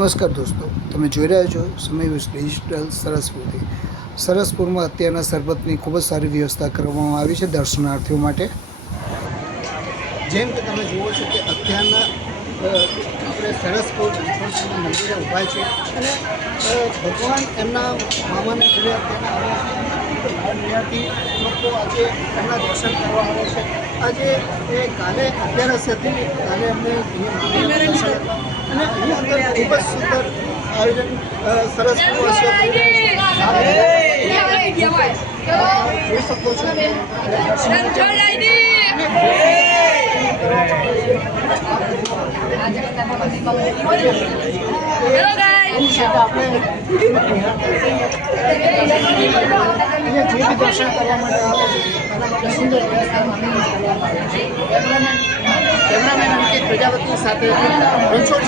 નમસ્કાર દોસ્તો, તમે જોઈ રહ્યા છો સમય ડિજિટલ સરસપુરથી. સરસપુરમાં અત્યારના સરબતની ખૂબ જ સારી વ્યવસ્થા કરવામાં આવી છે દર્શનાર્થીઓ માટે. જેમ કે તમે જુઓ છો કે અત્યારના આપણે સરસપુર મંદિરે ઊભા છે અને ભગવાન એમના મામાને ઘરે અત્યારના લોકો આજે એમના દર્શન કરવા આવે છે. આજે એ કાલે 11 હતી, કાલે એમને દર્શન અને એની અંદર ખૂબ જ સુંદર આયોજન સરસપુર જોઈ શકો છો. જે બી દર્શન કરવા માટે આવે છે એના સુંદર કેમેરામેન અંકિત પ્રજાપતિ સાથે રણછોડ